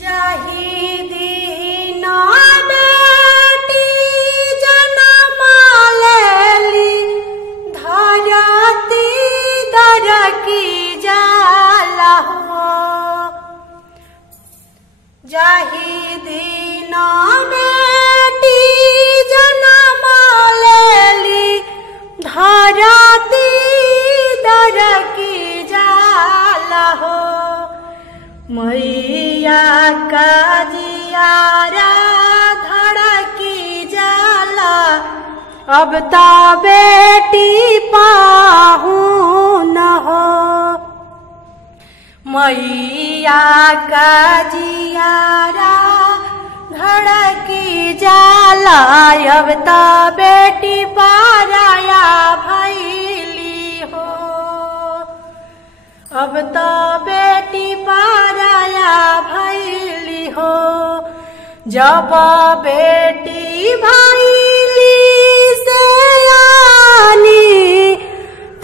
जाहि दिन बेटी जनम लेली धरती दरकी जाला हो। जाहि दिन बेटी जनम लेली धरती दरकी जाला हो। मैया का जियारा धड़की जाला अब तो बेटी पाहू न हो। मैया का जियारा धड़की जाला अब तो बेटी पाराया भैली हो। अब तो बेटी पाराया भैली हो। जब बेटी भैली से आनी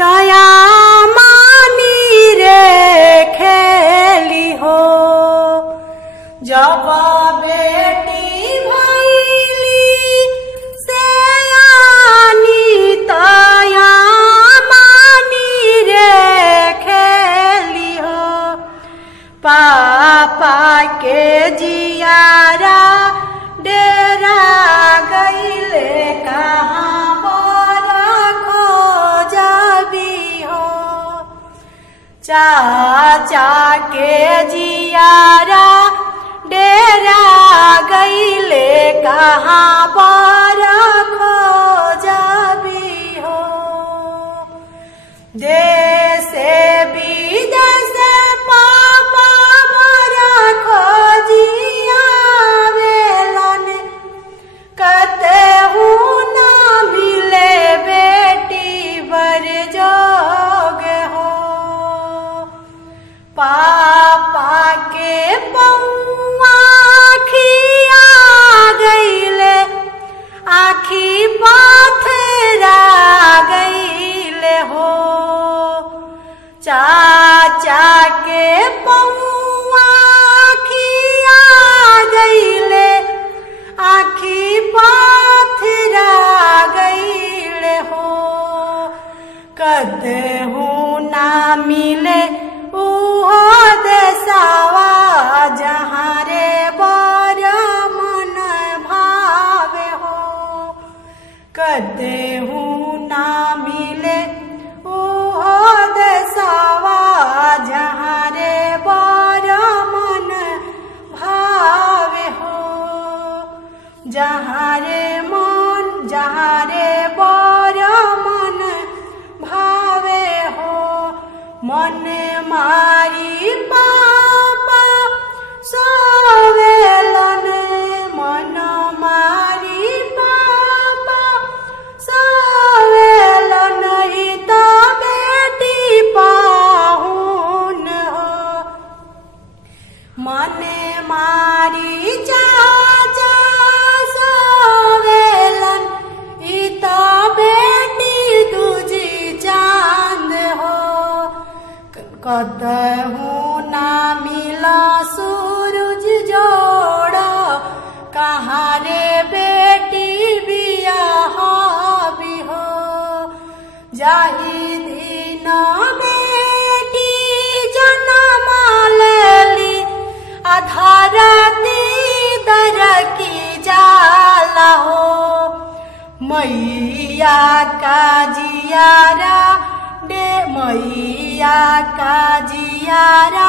तया मानी रे खेली हो। जब बेटी भैली से आनी तया मानी रे खेली हो। पापा के जियारा डेरा गईले कहाँ पर खोजबी हो। चाचा के जियारा डेरा गईले कहाँ पर खोजबी हो। देश विदेश पापा बड़ा खोजिया वेलन कतहु ना मिले बेटी बर जोग हो। पापा के पौआ खिया गईले आखी पाथरा गईले हो। चाचा के पौआ खिया गईले आखी पाथरा गईले हो। कतहु ना मिले उहो देशवा जहाँ रे बर मन भावे हो। कतहु ना मिले उहो देशवा जहाँ रे बर मन भावे हो। जहाँ रे बर मन भावे हो। मन मारी पापा सोवेलन मन मारी पापा सोवेलन ही तो बेटी पाहुन हो। मन मारी चाचा सोवेलन ही तो बेटी दूजी चांद हो। कतहु ना मिला सूरज जोड़ा कहाँ रे बेटी बियाह भी हो। जाहि दिन बेटी जनम लेली धरती दरकी जाला हो। मैया का जियारा मैया का जियारा